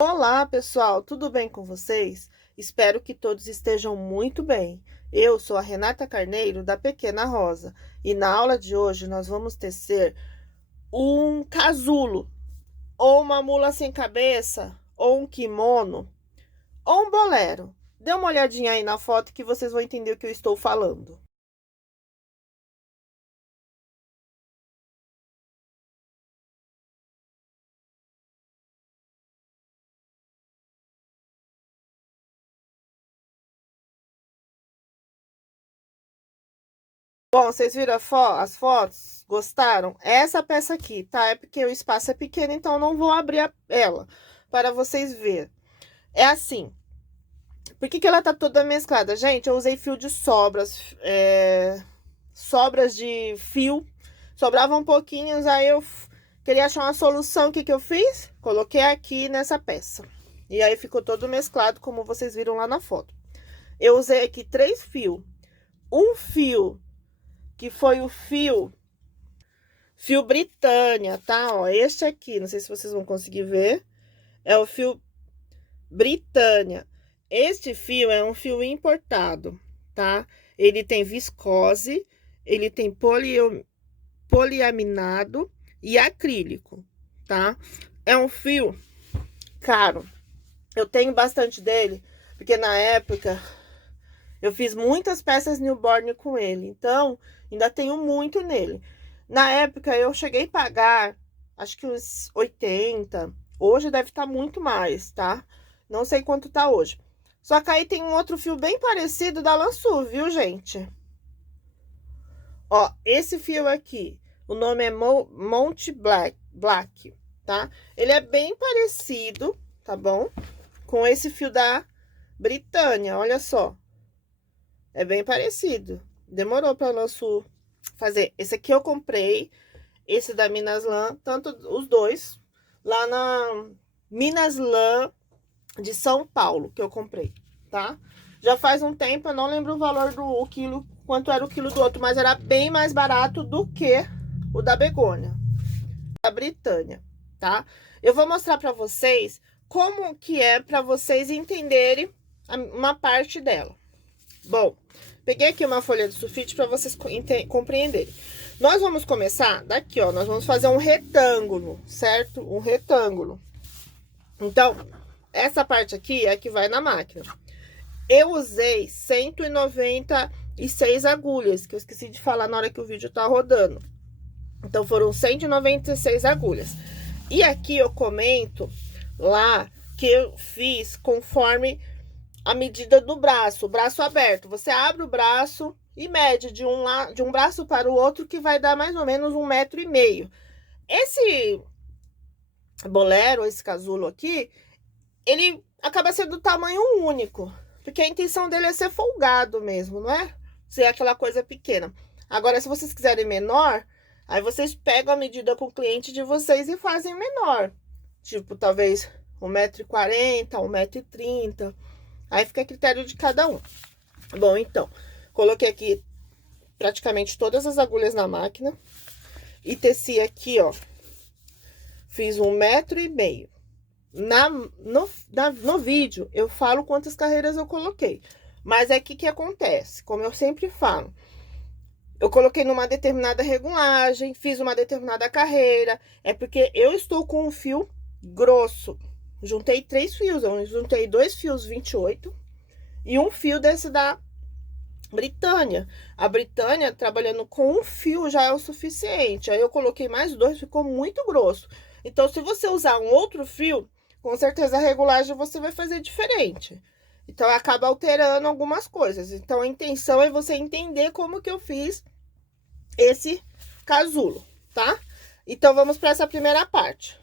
Olá, pessoal, tudo bem com vocês? Espero que todos estejam muito bem. Eu sou a Renata Carneiro, da Pequena Rosa, e na aula de hoje nós vamos tecer um casulo, ou uma mula sem cabeça, ou um kimono, ou um bolero. Dê uma olhadinha aí na foto que vocês vão entender o que eu estou falando. Bom, vocês viram as fotos? Gostaram? Essa peça aqui, tá? É porque o espaço é pequeno, então eu não vou abrir ela para vocês verem. É assim. Por que ela tá toda mesclada? Gente, eu usei fio de sobras, sobras de fio. Sobravam um pouquinhos, aí eu queria achar uma solução. O que eu fiz? Coloquei aqui nessa peça. E aí ficou todo mesclado, como vocês viram lá na foto. Eu usei aqui 3 fios. Um fio, que foi o fio Britânia, tá? Ó, este aqui, não sei se vocês vão conseguir ver. É o fio Britânia. Este fio é um fio importado, tá? Ele tem viscose, ele tem poliaminado e acrílico, tá? É um fio caro. Eu tenho bastante dele, porque na época eu fiz muitas peças newborn com ele, então ainda tenho muito nele. Na época eu cheguei a pagar, acho que uns 80, hoje deve estar muito mais, tá? Não sei quanto tá hoje. Só que aí tem um outro fio bem parecido da Lançu, viu, gente? Ó, esse fio aqui, o nome é Monte Black, tá? Ele é bem parecido, tá bom? Com esse fio da Britânia, olha só. É bem parecido. Demorou para Lançu fazer. Esse aqui eu comprei, esse da Minas Lã, tanto os dois, lá na Minas Lã de São Paulo, que eu comprei, tá? Já faz um tempo, eu não lembro o valor do quilo, quanto era o quilo do outro, mas era bem mais barato do que o da Begônia, da Britânia, tá? Eu vou mostrar para vocês como que é para vocês entenderem uma parte dela. Bom, peguei aqui uma folha de sulfite para vocês compreenderem. Nós vamos começar daqui, ó, nós vamos fazer um retângulo, certo? Um retângulo. Então, essa parte aqui é que vai na máquina. Eu usei 196 agulhas, que eu esqueci de falar na hora que o vídeo tá rodando. Então, foram 196 agulhas. E aqui eu comento lá que eu fiz conforme a medida do braço, o braço aberto. Você abre o braço e mede de um braço para o outro, que vai dar mais ou menos 1,5 m. Esse bolero, esse casulo aqui, ele acaba sendo do tamanho único, porque a intenção dele é ser folgado mesmo, não é? Ser aquela coisa pequena. Agora, se vocês quiserem menor, aí vocês pegam a medida com o cliente de vocês e fazem menor. Tipo, talvez 1,40 m, 1,30 m. Aí fica a critério de cada um. Bom, então, coloquei aqui praticamente todas as agulhas na máquina. E teci aqui, ó. Fiz 1,5 m. No vídeo, eu falo quantas carreiras eu coloquei. Mas é que acontece, como eu sempre falo. Eu coloquei numa determinada regulagem, fiz uma determinada carreira. É porque eu estou com um fio grosso. Juntei 3 fios, eu juntei 2 fios 28 e um fio desse da Britânia. A Britânia, trabalhando com um fio, já é o suficiente. Aí eu coloquei mais 2, ficou muito grosso. Então, se você usar um outro fio, com certeza a regulagem você vai fazer diferente. Então, acaba alterando algumas coisas. Então, a intenção é você entender como que eu fiz esse casulo, tá? Então, vamos para essa primeira parte.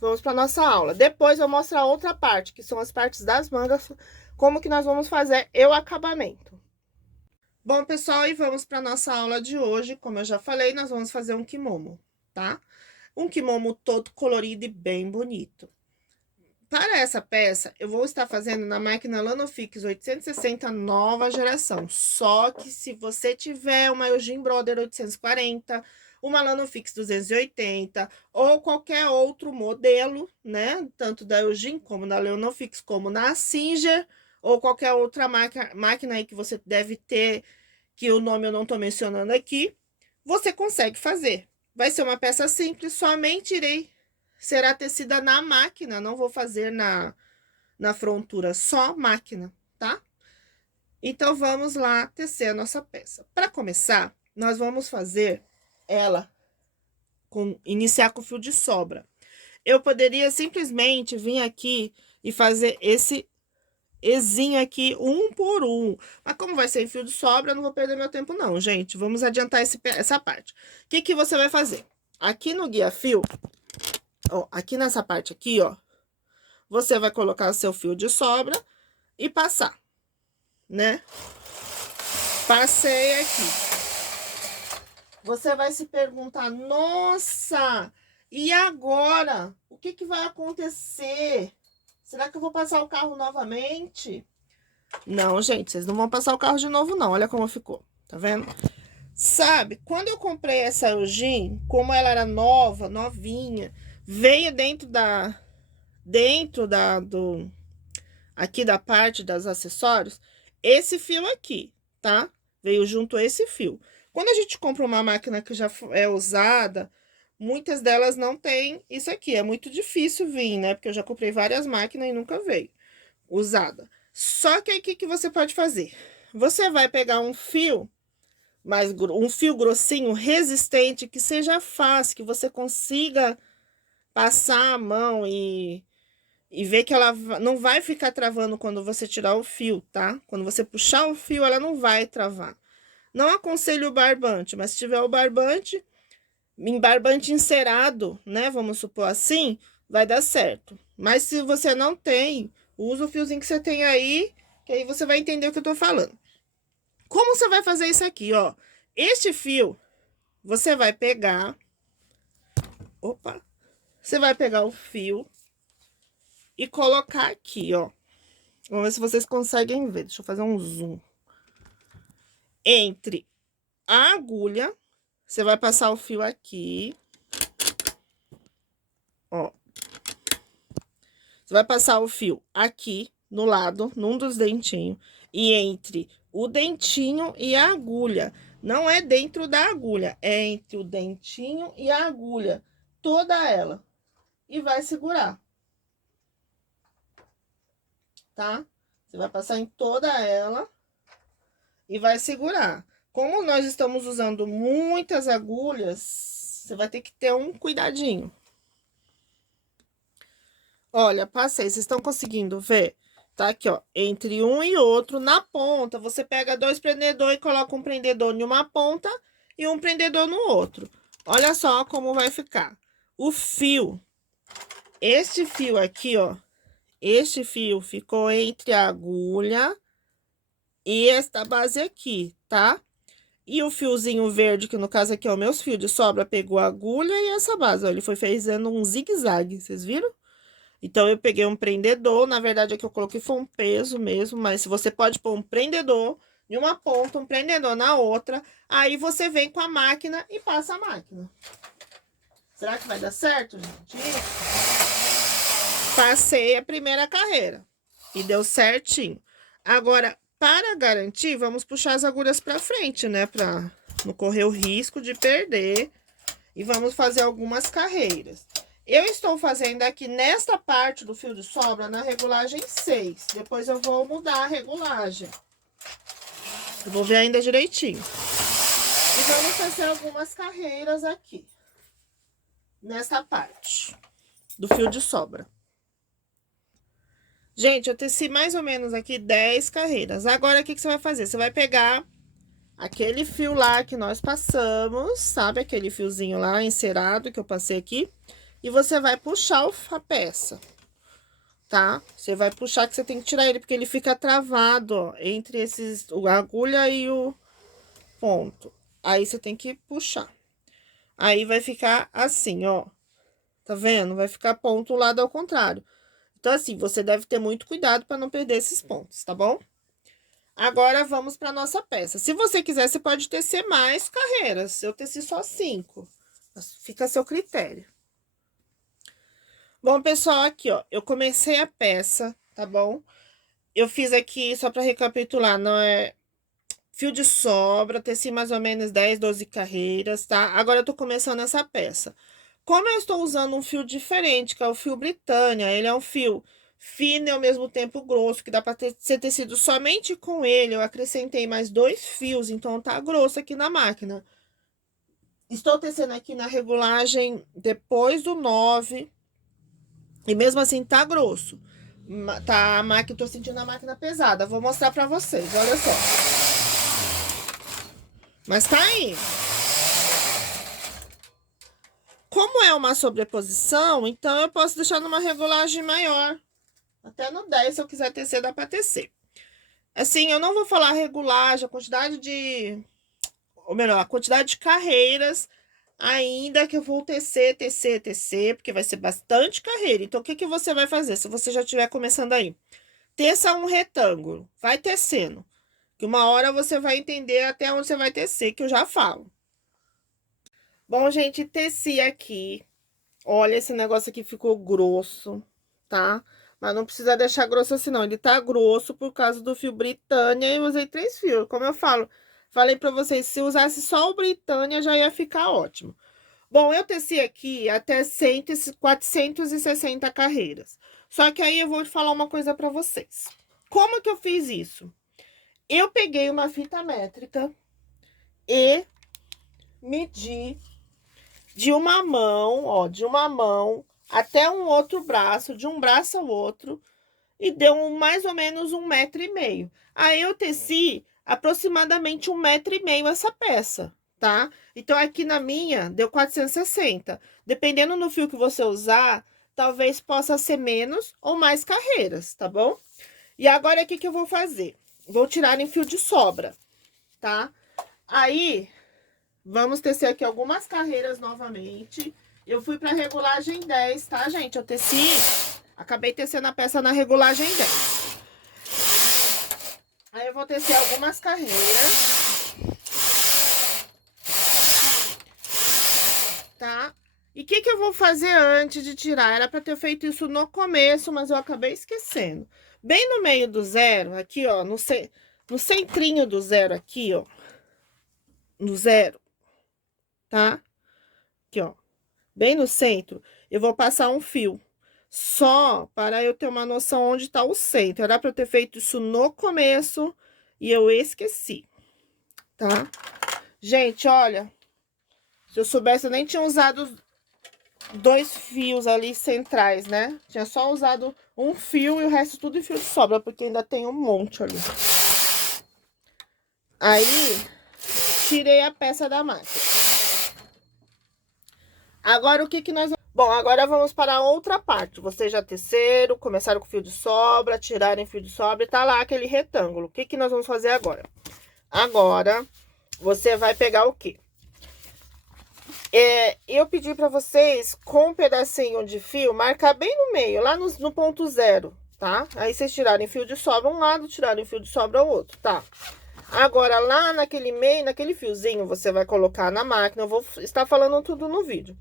Vamos para nossa aula. Depois eu mostro a outra parte, que são as partes das mangas, como que nós vamos fazer o acabamento. Bom, pessoal, e vamos para nossa aula de hoje. Como eu já falei, nós vamos fazer um kimono, tá? Um kimono todo colorido e bem bonito. Para essa peça, eu vou estar fazendo na máquina Lanofix 860 nova geração. Só que se você tiver uma Eugene Brother 840 uma Lanofix 280 ou qualquer outro modelo, né? Tanto da Eugene como da Lanofix, como na Singer, ou qualquer outra máquina aí que você deve ter, que o nome eu não tô mencionando aqui, você consegue fazer. Vai ser uma peça simples, somente será tecida na máquina, não vou fazer na frontura, só máquina, tá? Então, vamos lá tecer a nossa peça. Para começar, nós vamos fazer ela, iniciar com fio de sobra. Eu poderia simplesmente vir aqui e fazer esse ezinho aqui, um por um. Mas como vai ser em fio de sobra, eu não vou perder meu tempo não, gente. Vamos adiantar essa parte. O que você vai fazer? Aqui no guia fio, ó, aqui nessa parte aqui, ó, você vai colocar seu fio de sobra e passar, né? Passei aqui. Você vai se perguntar, nossa, e agora? O que vai acontecer? Será que eu vou passar o carro novamente? Não, gente, vocês não vão passar o carro de novo, não. Olha como ficou, tá vendo? Sabe, quando eu comprei essa Eugene, como ela era nova, novinha, veio aqui da parte dos acessórios, esse fio aqui, tá? Veio junto esse fio. Quando a gente compra uma máquina que já é usada, muitas delas não tem isso aqui. É muito difícil vir, né? Porque eu já comprei várias máquinas e nunca veio usada. Só que aí, o que você pode fazer? Você vai pegar um fio, um fio grossinho, resistente, que seja fácil, que você consiga passar a mão e ver que ela não vai ficar travando quando você tirar o fio, tá? Quando você puxar o fio, ela não vai travar. Não aconselho o barbante, mas se tiver o barbante, em barbante encerado, né? Vamos supor assim, vai dar certo. Mas se você não tem, usa o fiozinho que você tem aí, que aí você vai entender o que eu tô falando. Como você vai fazer isso aqui, ó? Este fio, você vai pegar... Opa! Você vai pegar o fio e colocar aqui, ó. Vamos ver se vocês conseguem ver. Deixa eu fazer um zoom. Entre a agulha, você vai passar o fio aqui. Ó. Você vai passar o fio aqui no lado, num dos dentinhos. E entre o dentinho e a agulha. Não é dentro da agulha, é entre o dentinho e a agulha. Toda ela. E vai segurar. Tá? Você vai passar em toda ela e vai segurar. Como nós estamos usando muitas agulhas, você vai ter que ter um cuidadinho. Olha, passei, vocês estão conseguindo ver? Tá aqui, ó, entre um e outro, na ponta, você pega 2 prendedores e coloca um prendedor em uma ponta e um prendedor no outro. Olha só como vai ficar. O fio, este fio aqui, ó, este fio ficou entre a agulha e esta base aqui, tá? E o fiozinho verde, que no caso aqui é o meus fios de sobra, pegou a agulha e essa base, ó, ele foi fazendo um zigue-zague, vocês viram? Então, eu peguei um prendedor, na verdade, aqui eu coloquei foi um peso mesmo, mas você pode pôr um prendedor em uma ponta, um prendedor na outra, aí você vem com a máquina e passa a máquina. Será que vai dar certo, gente? Passei a primeira carreira e deu certinho. Agora, para garantir, vamos puxar as agulhas para frente, né? Para não correr o risco de perder. E vamos fazer algumas carreiras. Eu estou fazendo aqui nesta parte do fio de sobra na regulagem 6. Depois eu vou mudar a regulagem. Eu vou ver ainda direitinho. E vamos fazer algumas carreiras aqui. Nesta parte do fio de sobra. Gente, eu teci mais ou menos aqui 10 carreiras. Agora, o que você vai fazer? Você vai pegar aquele fio lá que nós passamos, sabe? Aquele fiozinho lá encerado que eu passei aqui. E você vai puxar a peça, tá? Você vai puxar que você tem que tirar ele, porque ele fica travado, ó, entre a agulha e o ponto. Aí, você tem que puxar. Aí, vai ficar assim, ó. Tá vendo? Vai ficar ponto um lado ao contrário. Então, assim, você deve ter muito cuidado para não perder esses pontos, tá bom? Agora, vamos para nossa peça. Se você quiser, você pode tecer mais carreiras. Eu teci só 5. Fica a seu critério. Bom, pessoal, aqui, ó, eu comecei a peça, tá bom? Eu fiz aqui, só pra recapitular, não é fio de sobra, teci mais ou menos 10, 12 carreiras, tá? Agora eu tô começando essa peça. Como eu estou usando um fio diferente, que é o fio Britânia, ele é um fio fino e ao mesmo tempo grosso, que dá pra ser tecido somente com ele. Eu acrescentei mais 2 fios, então tá grosso aqui na máquina. Estou tecendo aqui na regulagem depois do 9. E mesmo assim tá grosso. Tá a máquina, tô sentindo a máquina pesada. Vou mostrar pra vocês, olha só. Mas tá aí. Como é uma sobreposição, então eu posso deixar numa regulagem maior. Até no 10, se eu quiser tecer, dá pra tecer. Assim, eu não vou falar regulagem, a quantidade de... Ou melhor, a quantidade de carreiras ainda que eu vou tecer, porque vai ser bastante carreira. Então, o que que você vai fazer se você já estiver começando aí? Teça um retângulo, vai tecendo. Que uma hora você vai entender até onde você vai tecer, que eu já falo. Bom, gente, teci aqui. Olha, esse negócio aqui ficou grosso, tá? Mas não precisa deixar grosso assim, não. Ele tá grosso por causa do fio Britânia e eu usei 3 fios. Como eu falei pra vocês, se usasse só o Britânia já ia ficar ótimo. Bom, eu teci aqui até 460 carreiras. Só que aí eu vou falar uma coisa pra vocês. Como que eu fiz isso? Eu peguei uma fita métrica e medi de uma mão, ó, de uma mão até um outro braço, de um braço ao outro, e deu mais ou menos 1,5 m. Aí eu teci aproximadamente 1,5 m essa peça, tá? Então aqui na minha deu 460. Dependendo do fio que você usar, talvez possa ser menos ou mais carreiras, tá bom? E agora o que eu vou fazer? Vou tirar em fio de sobra, tá? Aí, vamos tecer aqui algumas carreiras novamente. Eu fui pra regulagem 10, tá, gente? Eu teci, acabei tecendo a peça na regulagem 10. Aí eu vou tecer algumas carreiras. Tá? E o que eu vou fazer antes de tirar? Era pra ter feito isso no começo, mas eu acabei esquecendo. Bem no meio do zero, aqui, ó, no centrinho do zero aqui, ó. No zero, tá? Aqui, ó. Bem no centro, eu vou passar um fio. Só para eu ter uma noção onde tá o centro. Era pra eu ter feito isso no começo e eu esqueci, tá? Gente, olha. Se eu soubesse, eu nem tinha usado 2 fios ali centrais, né? Tinha só usado um fio e o resto tudo em fio de sobra, porque ainda tem um monte ali. Aí, tirei a peça da máquina. Agora, o que que nós... Bom, agora vamos para a outra parte. Vocês já teceram, começaram com fio de sobra, tiraram fio de sobra e tá lá aquele retângulo. O que que nós vamos fazer agora? Agora, você vai pegar o quê? Eu pedi pra vocês, com um pedacinho de fio, marcar bem no meio, lá no ponto zero, tá? Aí vocês tirarem fio de sobra um lado, tirarem fio de sobra o outro, tá? Agora, lá naquele meio, naquele fiozinho, você vai colocar na máquina, eu vou estar falando tudo no vídeo.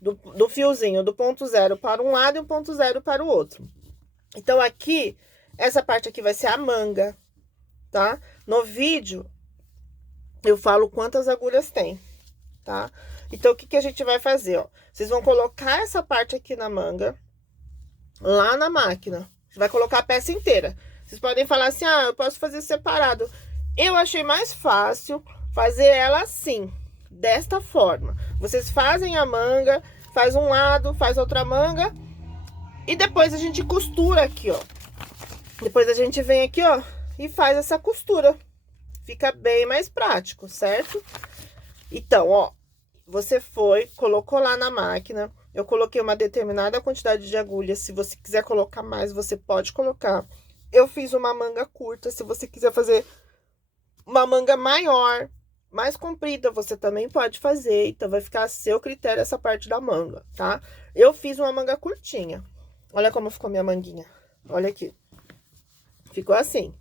Do fiozinho, do ponto zero para um lado e o ponto zero para o outro. Então, aqui, essa parte aqui vai ser a manga, tá? No vídeo, eu falo quantas agulhas tem, tá? Então, o que que a gente vai fazer, ó? Vocês vão colocar essa parte aqui na manga, lá na máquina. Você vai colocar a peça inteira. Vocês podem falar assim, ah, eu posso fazer separado. Eu achei mais fácil fazer ela assim, desta forma. Vocês fazem a manga, faz um lado, faz outra manga, e depois a gente costura aqui, ó. Depois a gente vem aqui, ó, e faz essa costura. Fica bem mais prático, certo? Então, ó. Você foi, colocou lá na máquina, eu coloquei uma determinada quantidade de agulhas, se você quiser colocar mais, você pode colocar. Eu fiz uma manga curta, se você quiser fazer uma manga maior, mais comprida, você também pode fazer, então vai ficar a seu critério essa parte da manga, tá? Eu fiz uma manga curtinha, olha como ficou minha manguinha, olha aqui. Ficou assim,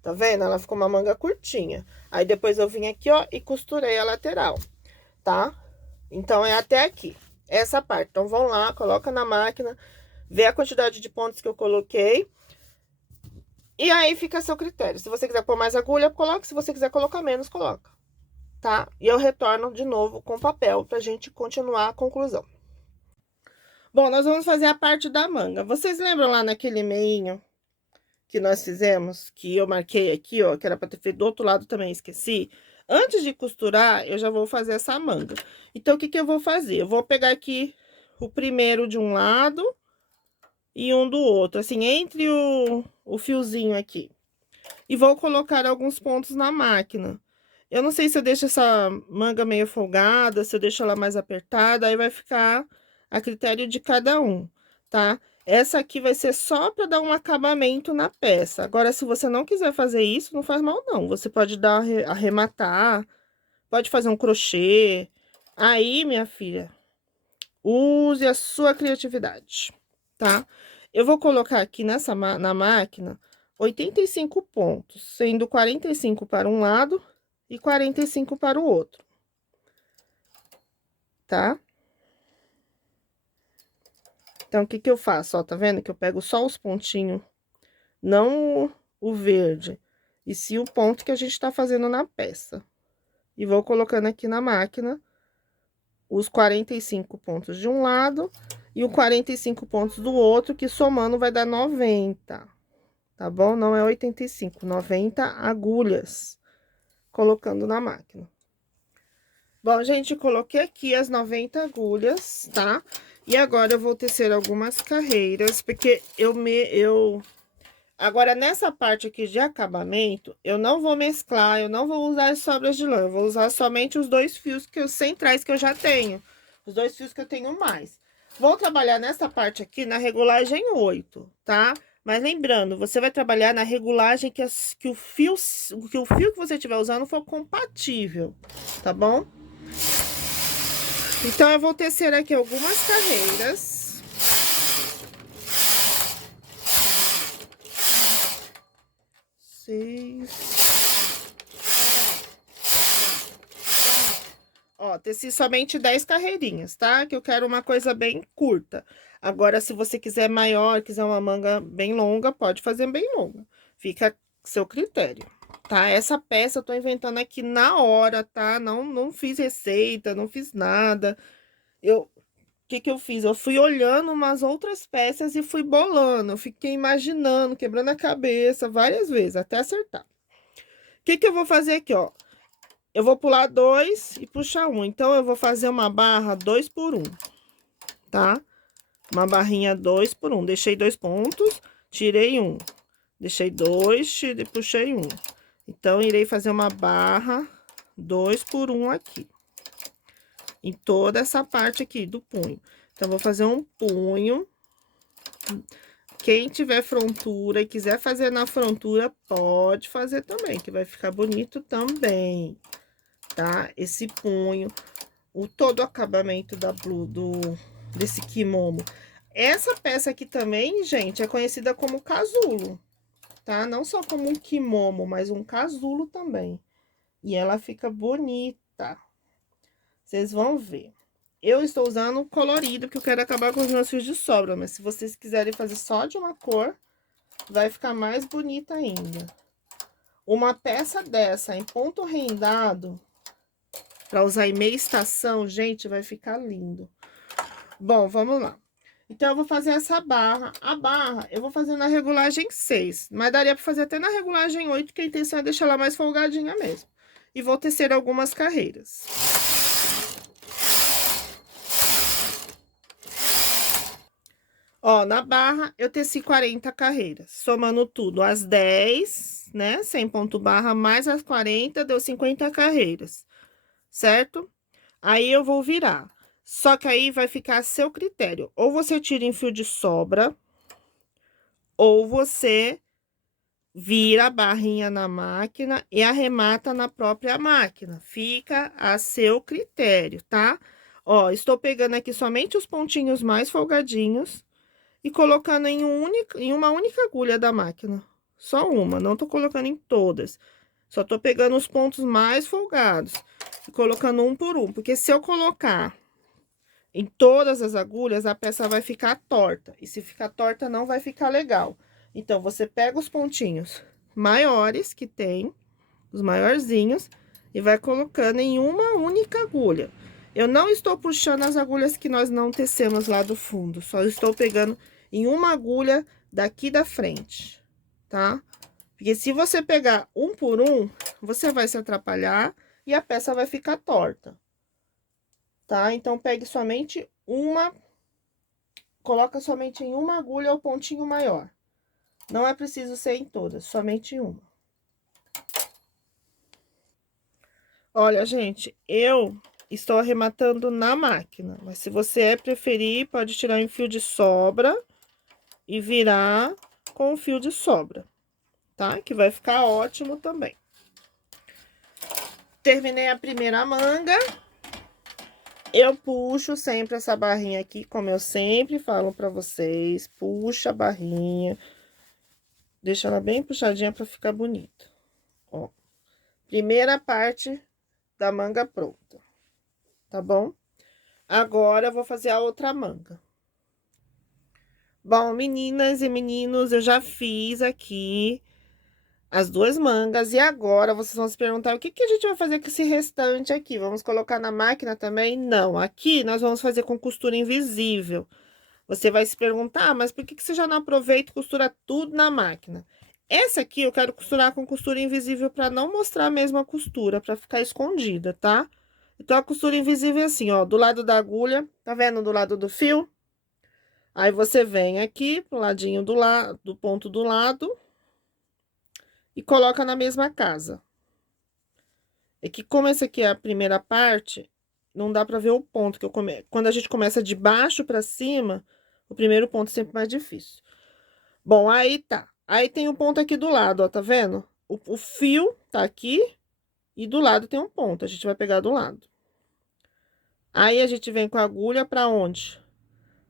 tá vendo? Ela ficou uma manga curtinha. Aí depois eu vim aqui, ó, e costurei a lateral. Tá? Então, é até aqui, essa parte. Então, vão lá, coloca na máquina, vê a quantidade de pontos que eu coloquei. E aí, fica a seu critério. Se você quiser pôr mais agulha, coloca. Se você quiser colocar menos, coloca. Tá? E eu retorno de novo com papel pra gente continuar a conclusão. Bom, nós vamos fazer a parte da manga. Vocês lembram lá naquele meinho que nós fizemos, que eu marquei aqui, ó, que era pra ter feito do outro lado também, esqueci? Antes de costurar, eu já vou fazer essa manga. Então, o que que eu vou fazer? Eu vou pegar aqui o primeiro de um lado e um do outro, assim, entre o fiozinho aqui. E vou colocar alguns pontos na máquina. Eu não sei se eu deixo essa manga meio folgada, se eu deixo ela mais apertada, aí vai ficar a critério de cada um, tá? Essa aqui vai ser só para dar um acabamento na peça. Agora, se você não quiser fazer isso, não faz mal não. Você pode dar arrematar, pode fazer um crochê. Aí, minha filha, use a sua criatividade, tá? Eu vou colocar aqui na máquina 85 pontos, sendo 45 para um lado e 45 para o outro, tá? Então, o que que eu faço? Ó, tá vendo que eu pego só os pontinhos, não o verde, e sim o ponto que a gente tá fazendo na peça. E vou colocando aqui na máquina os 45 pontos de um lado e os 45 pontos do outro, que somando vai dar 90, tá bom? Não é 85, 90 agulhas, colocando na máquina. Bom, gente, coloquei aqui as 90 agulhas, tá? E agora eu vou tecer algumas carreiras, porque agora, nessa parte aqui de acabamento, eu não vou mesclar, eu não vou usar as sobras de lã, eu vou usar somente os dois fios centrais que eu já tenho, os dois fios que eu tenho mais. Vou trabalhar nessa parte aqui na regulagem 8, tá? Mas lembrando, você vai trabalhar na regulagem que o fio que você estiver usando for compatível, tá bom? Então, eu vou tecer aqui algumas carreiras. Ó, teci somente 10 carreirinhas, tá? Que eu quero uma coisa bem curta. Agora, se você quiser maior, quiser uma manga bem longa, pode fazer bem longa. Fica a seu critério, tá? Essa peça eu tô inventando aqui na hora, tá? Não fiz receita, não fiz nada. O que que eu fiz? Eu fui olhando umas outras peças e fui bolando. Eu fiquei imaginando, quebrando a cabeça várias vezes, até acertar. O que que eu vou fazer aqui, ó? Eu vou pular 2 e puxar 1. Então, eu vou fazer uma barra 2 por 1, tá? Uma barrinha 2 por 1. Deixei 2 pontos, tirei 1. Deixei 2, puxei 1. Então, irei fazer uma barra 2 por 1 aqui. Em toda essa parte aqui do punho. Então, vou fazer um punho. Quem tiver frontura e quiser fazer na frontura, pode fazer também, que vai ficar bonito também, tá? Esse punho, todo o acabamento desse kimono. Essa peça aqui também, gente, é conhecida como casulo, tá? Não só como um kimono, mas um casulo também. E ela fica bonita. Vocês vão ver. Eu estou usando colorido, porque eu quero acabar com os meus fios de sobra, mas se vocês quiserem fazer só de uma cor, vai ficar mais bonita ainda. Uma peça dessa em ponto rendado, para usar em meia estação, gente, vai ficar lindo. Bom, vamos lá. Então, eu vou fazer essa barra. A barra, eu vou fazer na regulagem 6, mas daria para fazer até na regulagem 8, que a intenção é deixar ela mais folgadinha mesmo. E vou tecer algumas carreiras. Ó, na barra, eu teci 40 carreiras, somando tudo, as 10, né, 100 ponto barra, mais as 40, deu 50 carreiras, certo? Aí, eu vou virar, só que aí vai ficar a seu critério, ou você tira em fio de sobra, ou você vira a barrinha na máquina e arremata na própria máquina, fica a seu critério, tá? Ó, estou pegando aqui somente os pontinhos mais folgadinhos, e colocando em uma única agulha da máquina. Só uma, não tô colocando em todas. Só tô pegando os pontos mais folgados e colocando um por um. Porque se eu colocar em todas as agulhas, a peça vai ficar torta. E se ficar torta, não vai ficar legal. Então, você pega os pontinhos maiores que tem, os maiorzinhos, e vai colocando em uma única agulha. Eu não estou puxando as agulhas que nós não tecemos lá do fundo, só estou pegando em uma agulha daqui da frente, tá? Porque se você pegar um por um, você vai se atrapalhar e a peça vai ficar torta, tá? Então, pegue somente uma, coloca somente em uma agulha o pontinho maior. Não é preciso ser em todas, somente uma. Olha, gente, eu estou arrematando na máquina, mas se você preferir, pode tirar um fio de sobra e virar com o fio de sobra, tá? Que vai ficar ótimo também. Terminei a primeira manga. Eu puxo sempre essa barrinha aqui, como eu sempre falo pra vocês. Puxa a barrinha. Deixa ela bem puxadinha pra ficar bonita. Ó. Primeira parte da manga pronta. Tá bom? Agora, eu vou fazer a outra manga. Bom, meninas e meninos, eu já fiz aqui as duas mangas. E agora, vocês vão se perguntar, o que que a gente vai fazer com esse restante aqui? Vamos colocar na máquina também? Não, aqui nós vamos fazer com costura invisível. Você vai se perguntar, mas por que que você já não aproveita e costura tudo na máquina? Essa aqui eu quero costurar com costura invisível para não mostrar a mesma costura, para ficar escondida, tá? Então, a costura invisível é assim, ó, do lado da agulha, tá vendo do lado do fio? Aí, você vem aqui pro ladinho do lado, do ponto do lado e coloca na mesma casa. É que como essa aqui é a primeira parte, não dá pra ver o ponto que eu come... Quando a gente começa de baixo pra cima, o primeiro ponto é sempre mais difícil. Bom, aí tá. Aí tem um ponto aqui do lado, ó, tá vendo? O fio tá aqui e do lado tem um ponto, a gente vai pegar do lado. Aí, a gente vem com a agulha pra onde?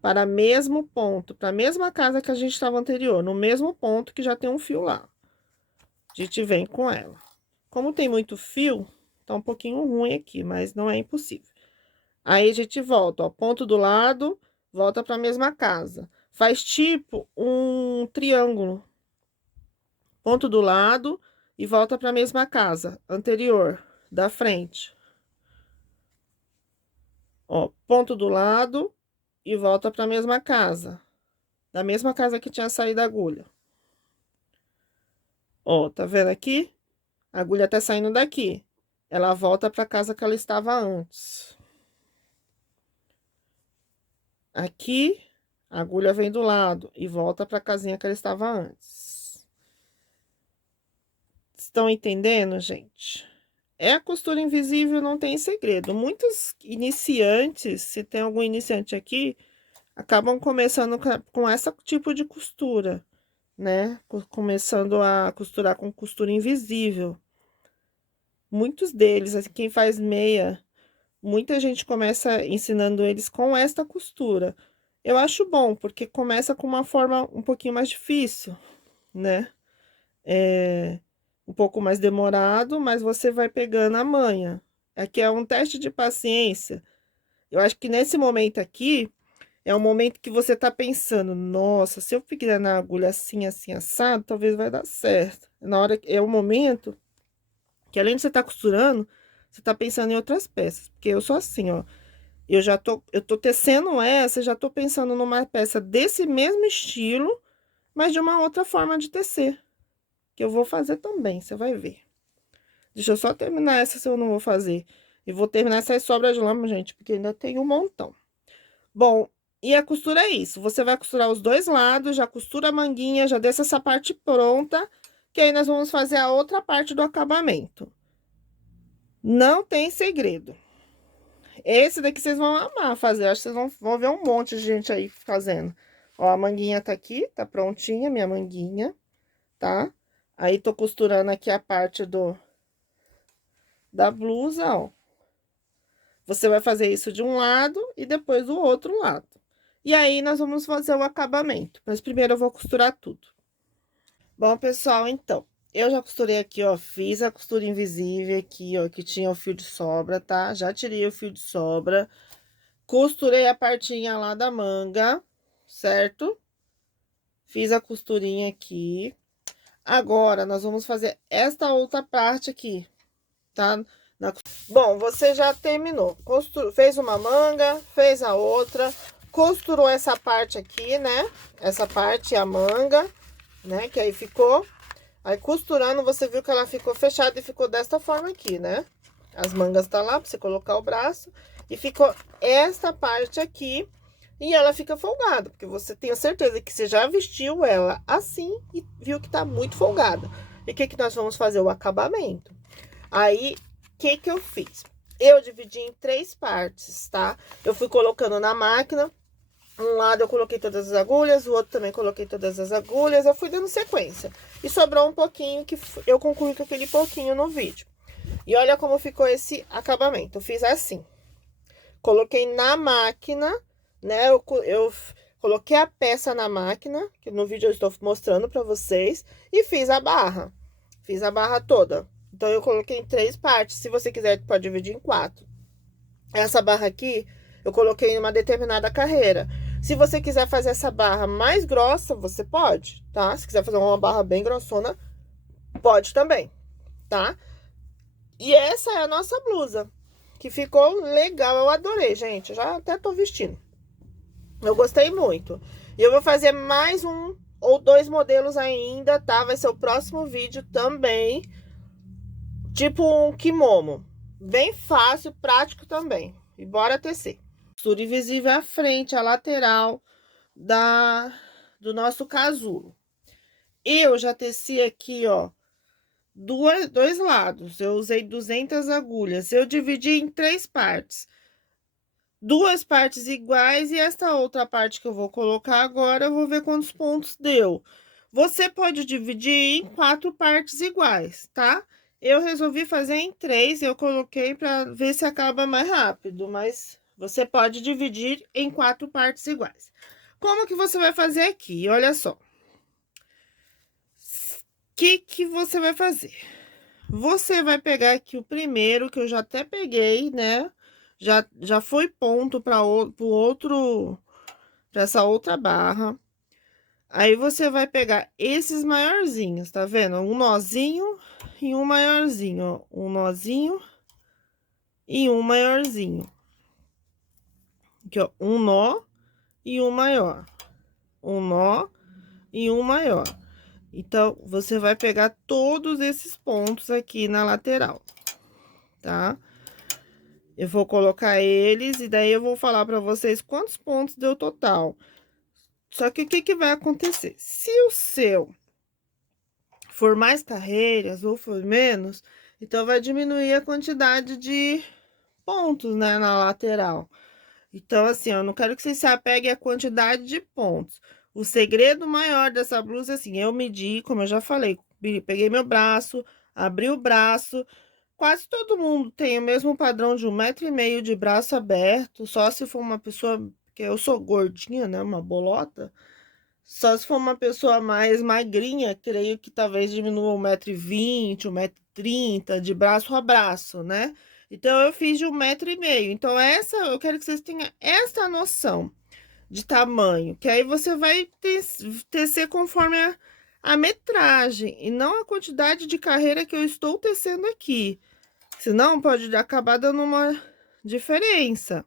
Para o mesmo ponto, para a mesma casa que a gente estava anterior, no mesmo ponto que já tem um fio lá. A gente vem com ela. Como tem muito fio, tá um pouquinho ruim aqui, mas não é impossível. Aí, a gente volta, ó, ponto do lado, volta para a mesma casa. Faz tipo um triângulo. Ponto do lado e volta para a mesma casa anterior, da frente. Ó, ponto do lado e volta para a mesma casa. Da mesma casa que tinha saído a agulha. Ó, tá vendo aqui? A agulha tá saindo daqui. Ela volta pra casa que ela estava antes. Aqui, a agulha vem do lado e volta pra casinha que ela estava antes. Estão entendendo, gente? É a costura invisível, não tem segredo. Muitos iniciantes, se tem algum iniciante aqui, acabam começando com esse tipo de costura, né? Começando a costurar com costura invisível. Muitos deles, assim, quem faz meia, muita gente começa ensinando eles com esta costura. Eu acho bom, porque começa com uma forma um pouquinho mais difícil, né? É um pouco mais demorado, mas você vai pegando a manha. Aqui é um teste de paciência. Eu acho que nesse momento aqui, é o momento que você tá pensando, nossa, se eu fizer na agulha assim, assim, assado, talvez vai dar certo. Na hora, é o momento que além de você estar costurando, você tá pensando em outras peças. Porque eu sou assim, ó. Eu tô tecendo essa, já tô pensando numa peça desse mesmo estilo, mas de uma outra forma de tecer. Que eu vou fazer também, você vai ver. Deixa eu só terminar essa se eu não vou fazer. E vou terminar essas sobras de lã, gente, porque ainda tem um montão. Bom, e a costura é isso. Você vai costurar os dois lados, já costura a manguinha, já deixa essa parte pronta, que aí nós vamos fazer a outra parte do acabamento. Não tem segredo. Esse daqui vocês vão amar fazer. Acho que vocês vão ver um monte de gente aí fazendo. Ó, a manguinha tá aqui, tá prontinha, minha manguinha, tá? Aí, tô costurando aqui a parte da blusa, ó. Você vai fazer isso de um lado e depois do outro lado. E aí, nós vamos fazer o acabamento. Mas primeiro eu vou costurar tudo. Bom, pessoal, então, eu já costurei aqui, ó, fiz a costura invisível aqui, ó, que tinha o fio de sobra, tá? Já tirei o fio de sobra. Costurei a partinha lá da manga, certo? Fiz a costurinha aqui. Agora, nós vamos fazer esta outra parte aqui, tá? Bom, você já terminou. Fez uma manga, fez a outra, costurou essa parte aqui, né? Essa parte, a manga, né? Que aí ficou. Aí, costurando, você viu que ela ficou fechada e ficou desta forma aqui, né? As mangas tá lá pra você colocar o braço. E ficou esta parte aqui. E ela fica folgada, porque você tem a certeza que você já vestiu ela assim e viu que tá muito folgada. E o que nós vamos fazer? O acabamento. Aí, o que eu fiz? Eu dividi em 3 partes, tá? Eu fui colocando na máquina. Um lado eu coloquei todas as agulhas, o outro também coloquei todas as agulhas. Eu fui dando sequência. E sobrou um pouquinho que eu concluí com aquele pouquinho no vídeo. E olha como ficou esse acabamento. Eu fiz assim. Coloquei na máquina, né? Eu coloquei a peça na máquina, que no vídeo eu estou mostrando pra vocês. E fiz a barra. Fiz a barra toda. Então, eu coloquei em 3 partes. Se você quiser, pode dividir em 4. Essa barra aqui, eu coloquei em uma determinada carreira. Se você quiser fazer essa barra mais grossa, você pode, tá? Se quiser fazer uma barra bem grossona, pode também, tá? E essa é a nossa blusa, que ficou legal. Eu adorei, gente. Eu já até tô vestindo. Eu gostei muito. E eu vou fazer mais 1 ou 2 modelos ainda, tá? Vai ser o próximo vídeo também. Tipo um kimono. Bem fácil, prático também. E bora tecer. Costura invisível à frente, a lateral do nosso casulo. Eu já teci aqui, ó, dois lados. Eu usei 200 agulhas. Eu dividi em 3 partes. 2 partes iguais e esta outra parte que eu vou colocar agora, eu vou ver quantos pontos deu. Você pode dividir em 4 partes iguais, tá? Eu resolvi fazer em 3, eu coloquei para ver se acaba mais rápido, mas você pode dividir em 4 partes iguais. Como que você vai fazer aqui? Olha só. O que você vai fazer? Você vai pegar aqui o primeiro, que eu já até peguei, né? Já foi ponto para essa outra barra. Aí, você vai pegar esses maiorzinhos, tá vendo? Um nozinho e um maiorzinho, ó. Um nozinho e um maiorzinho. Aqui, ó. Um nó e um maior. Um nó e um maior. Então, você vai pegar todos esses pontos aqui na lateral, tá? Eu vou colocar eles e daí eu vou falar pra vocês quantos pontos deu total. Só que o que vai acontecer? Se o seu for mais carreiras ou for menos, então vai diminuir a quantidade de pontos, né, na lateral. Então, assim, eu não quero que vocês se apeguem à quantidade de pontos. O segredo maior dessa blusa, assim, eu medi, como eu já falei, peguei meu braço, abri o braço. Quase todo mundo tem o mesmo padrão de 1,5 m de braço aberto, só se for uma pessoa, que eu sou gordinha, né, uma bolota. Só se for uma pessoa mais magrinha, creio que talvez diminua 1,20 m, 1,30 m de braço a braço, né? Então, eu fiz de 1,5 m. Então, eu quero que vocês tenham essa noção de tamanho, que aí você vai tecer conforme a metragem e não a quantidade de carreira que eu estou tecendo aqui. Senão, pode acabar dando uma diferença.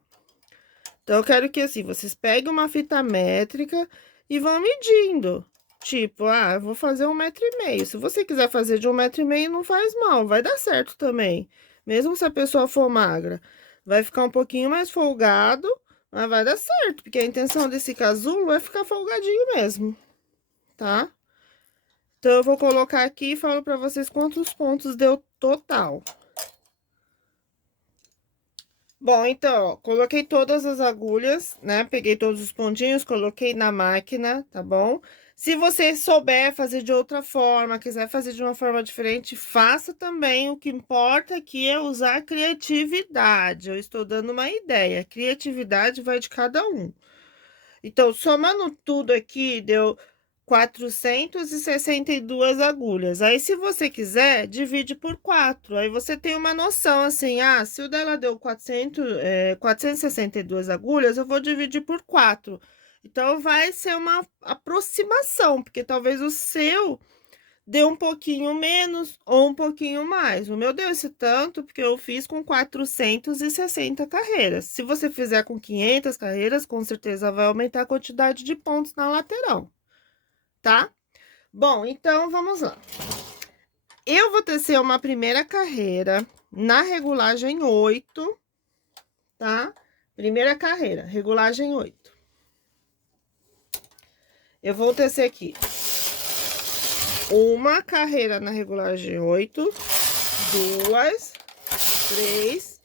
Então, eu quero que, assim, vocês peguem uma fita métrica e vão medindo. Tipo, eu vou fazer 1,5 m. Se você quiser fazer de 1,5 m, não faz mal, vai dar certo também. Mesmo se a pessoa for magra, vai ficar um pouquinho mais folgado, mas vai dar certo, porque a intenção desse casulo é ficar folgadinho mesmo, tá? Então, eu vou colocar aqui e falo pra vocês quantos pontos deu total. Bom, então, ó, coloquei todas as agulhas, né? Peguei todos os pontinhos, coloquei na máquina, tá bom? Se você souber fazer de outra forma, quiser fazer de uma forma diferente, faça também. O que importa aqui é usar criatividade. Eu estou dando uma ideia. A criatividade vai de cada um. Então, somando tudo aqui, deu 462 agulhas. Aí, se você quiser, divide por 4. Aí, você tem uma noção, assim, se o dela deu 462 agulhas, eu vou dividir por 4. Então, vai ser uma aproximação, porque talvez o seu deu um pouquinho menos ou um pouquinho mais. O meu deu esse tanto porque eu fiz com 460 carreiras. Se você fizer com 500 carreiras, com certeza vai aumentar a quantidade de pontos na lateral, tá? Bom, então vamos lá. Eu vou tecer uma primeira carreira na regulagem 8, tá? Primeira carreira, regulagem 8. Eu vou tecer aqui uma carreira na regulagem 8, 2, 3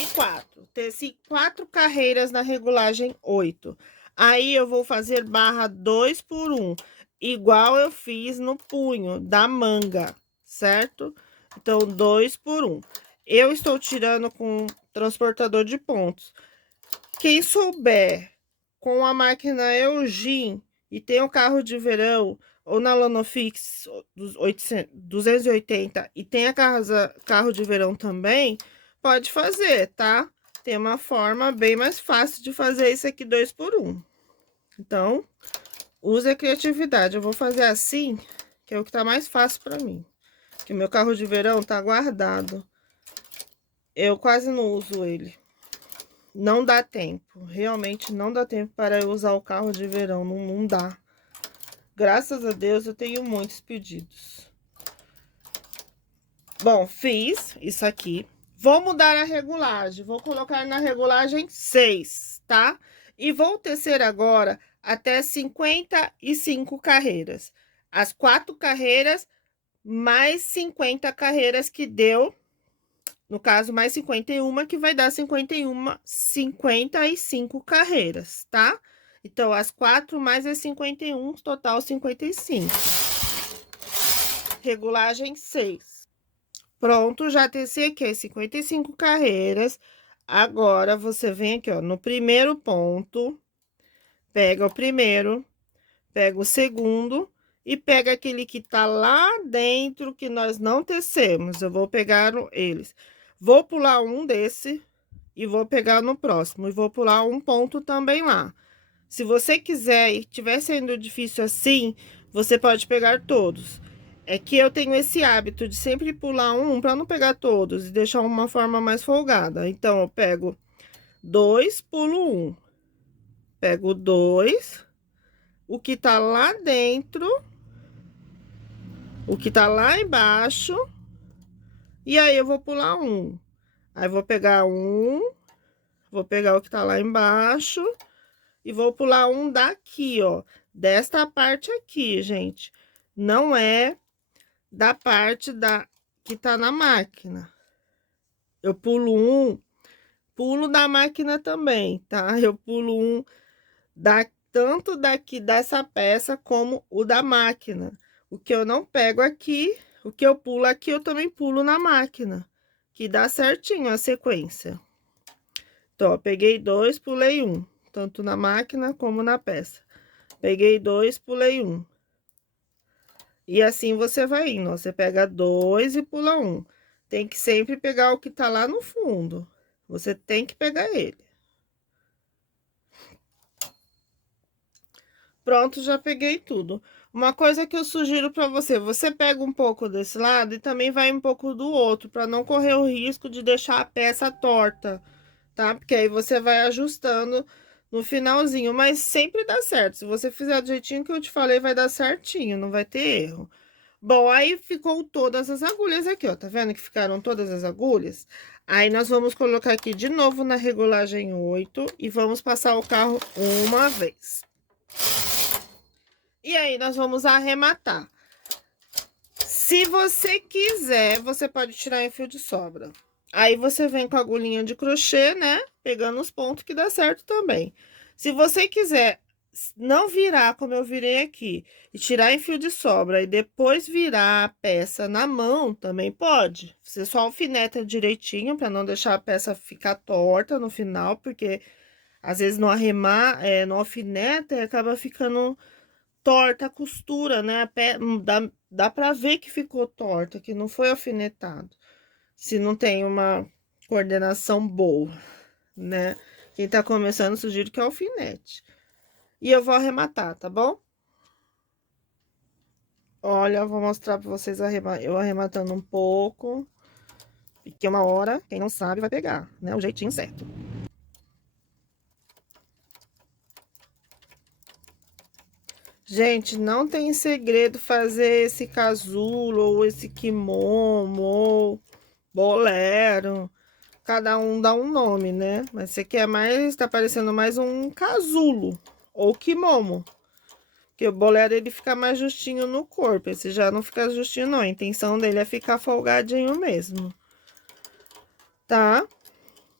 e 4. Teci 4 carreiras na regulagem 8. Aí, eu vou fazer barra 2 por 1, igual eu fiz no punho da manga, certo? Então, 2 por 1. Eu estou tirando com transportador de pontos. Quem souber com a máquina Eugene e tem o carro de verão, ou na Lanofix 280 e tem a carro de verão também, pode fazer, tá? Tem uma forma bem mais fácil de fazer isso aqui 2 por 1. Então, use a criatividade. Eu vou fazer assim, que é o que tá mais fácil pra mim. Que o meu carro de verão tá guardado. Eu quase não uso ele. Não dá tempo. Realmente não dá tempo para eu usar o carro de verão. Não dá. Graças a Deus, eu tenho muitos pedidos. Bom, fiz isso aqui. Vou mudar a regulagem. Vou colocar na regulagem 6, tá? E vou tecer agora até 55 carreiras. As 4 carreiras, mais 50 carreiras que deu. No caso, mais 51, que vai dar 55 carreiras, tá? Então, as 4 mais as 51, total 55. Regulagem 6. Pronto, já teci aqui 55 carreiras. Agora, você vem aqui, ó, no primeiro ponto, pega o primeiro, pega o segundo e pega aquele que tá lá dentro que nós não tecemos. Eu vou pegar eles. Vou pular um desse e vou pegar no próximo. E vou pular um ponto também lá. Se você quiser e estiver sendo difícil assim, você pode pegar todos. É que eu tenho esse hábito de sempre pular um para não pegar todos e deixar uma forma mais folgada. Então, eu pego 2, pulo 1. Pego 2, o que tá lá dentro, o que tá lá embaixo, e aí eu vou pular 1. Aí, vou pegar 1, vou pegar o que tá lá embaixo e vou pular um daqui, ó, desta parte aqui, gente. Não é da parte que tá na máquina. Eu pulo um, pulo da máquina também, tá? Eu pulo um tanto daqui dessa peça como o da máquina. O que eu não pego aqui, o que eu pulo aqui, eu também pulo na máquina, que dá certinho a sequência. Então, ó, peguei 2, pulei 1, tanto na máquina como na peça. Peguei 2, pulei 1. E assim você vai indo, ó, você pega 2 e pula 1. Tem que sempre pegar o que tá lá no fundo. Você tem que pegar ele. Pronto, já peguei tudo. Uma coisa que eu sugiro pra você, você pega um pouco desse lado e também vai um pouco do outro, pra não correr o risco de deixar a peça torta, tá? Porque aí você vai ajustando no finalzinho, mas sempre dá certo. Se você fizer do jeitinho que eu te falei, vai dar certinho, não vai ter erro. Bom, aí ficou todas as agulhas aqui, ó, tá vendo que ficaram todas as agulhas? Aí, nós vamos colocar aqui de novo na regulagem 8 e vamos passar o carro uma vez. E aí, nós vamos arrematar. Se você quiser, você pode tirar em fio de sobra. Aí, você vem com a agulhinha de crochê, né? Pegando os pontos que dá certo também. Se você quiser não virar como eu virei aqui e tirar em fio de sobra e depois virar a peça na mão, também pode. Você só alfineta direitinho para não deixar a peça ficar torta no final, porque às vezes no alfineta e acaba ficando torta a costura, né? Dá pra ver que ficou torta, que não foi alfinetado. Se não tem uma coordenação boa, né? Quem tá começando, sugiro que é alfinete. E eu vou arrematar, tá bom? Olha, eu vou mostrar pra vocês eu arrematando um pouco. Porque uma hora, quem não sabe, vai pegar, né? O jeitinho certo. Gente, não tem segredo fazer esse casulo, ou esse kimono, ou bolero. Cada um dá um nome, né? Mas esse aqui é mais, tá parecendo mais um casulo, ou kimono. Porque o bolero, ele fica mais justinho no corpo. Esse já não fica justinho, não. A intenção dele é ficar folgadinho mesmo. Tá?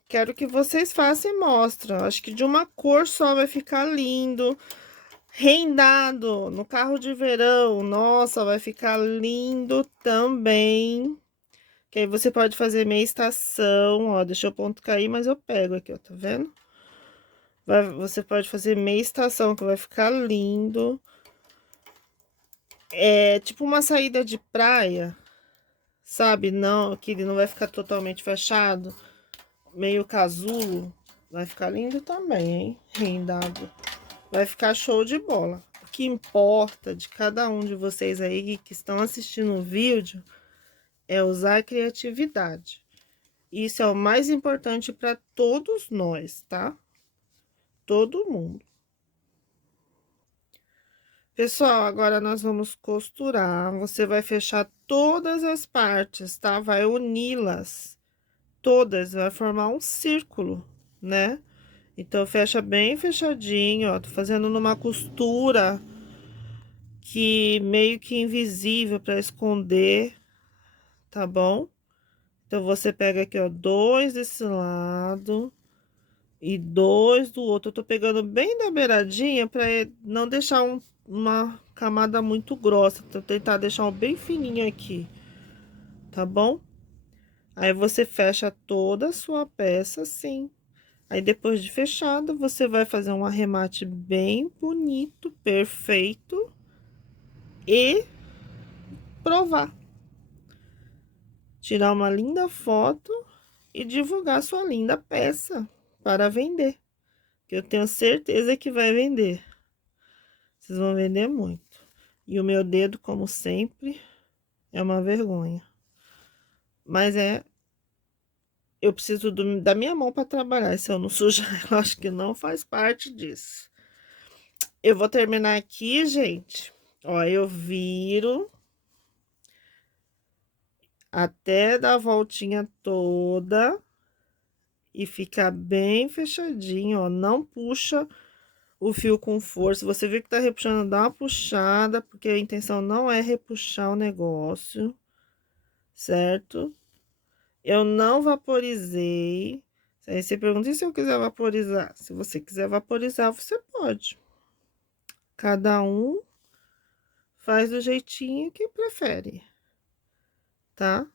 Quero que vocês façam e mostrem. Acho que de uma cor só vai ficar lindo. Rendado no carro de verão. Nossa, vai ficar lindo também. Que aí você pode fazer meia estação. Ó, deixa o ponto cair, mas eu pego aqui, ó. Tá vendo? Você pode fazer meia estação, que vai ficar lindo. É tipo uma saída de praia, sabe? Não, que ele não vai ficar totalmente fechado. Meio casulo. Vai ficar lindo também, hein? Rendado. Vai ficar show de bola. O que importa de cada um de vocês aí que estão assistindo o vídeo é usar a criatividade. Isso é o mais importante para todos nós, tá? Todo mundo. Pessoal, agora nós vamos costurar. Você vai fechar todas as partes, tá? Vai uni-las todas, vai formar um círculo, né? Então, fecha bem fechadinho, ó. Tô fazendo numa costura que meio que invisível para esconder, tá bom? Então, você pega aqui, ó, dois desse lado e dois do outro. Eu tô pegando bem da beiradinha para não deixar uma camada muito grossa. Então, tentar deixar um bem fininho aqui, tá bom? Aí, você fecha toda a sua peça assim. Aí, depois de fechado, você vai fazer um arremate bem bonito, perfeito. E provar. Tirar uma linda foto e divulgar sua linda peça para vender. Que eu tenho certeza que vai vender. Vocês vão vender muito. E o meu dedo, como sempre, é uma vergonha. Mas eu preciso da minha mão para trabalhar. Se eu não sujar, eu acho que não faz parte disso. Eu vou terminar aqui, gente. Ó, eu viro até dar a voltinha toda e ficar bem fechadinho, ó. Não puxa o fio com força. Você vê que tá repuxando, dá uma puxada, porque a intenção não é repuxar o negócio, certo? Eu não vaporizei. Aí você pergunta, e se eu quiser vaporizar? Se você quiser vaporizar, você pode. Cada um faz do jeitinho que prefere, tá?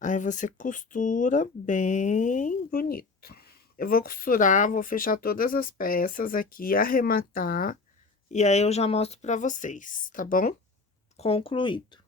Aí você costura bem bonito. Eu vou costurar, vou fechar todas as peças aqui, arrematar, e aí eu já mostro pra vocês, tá bom? Concluído.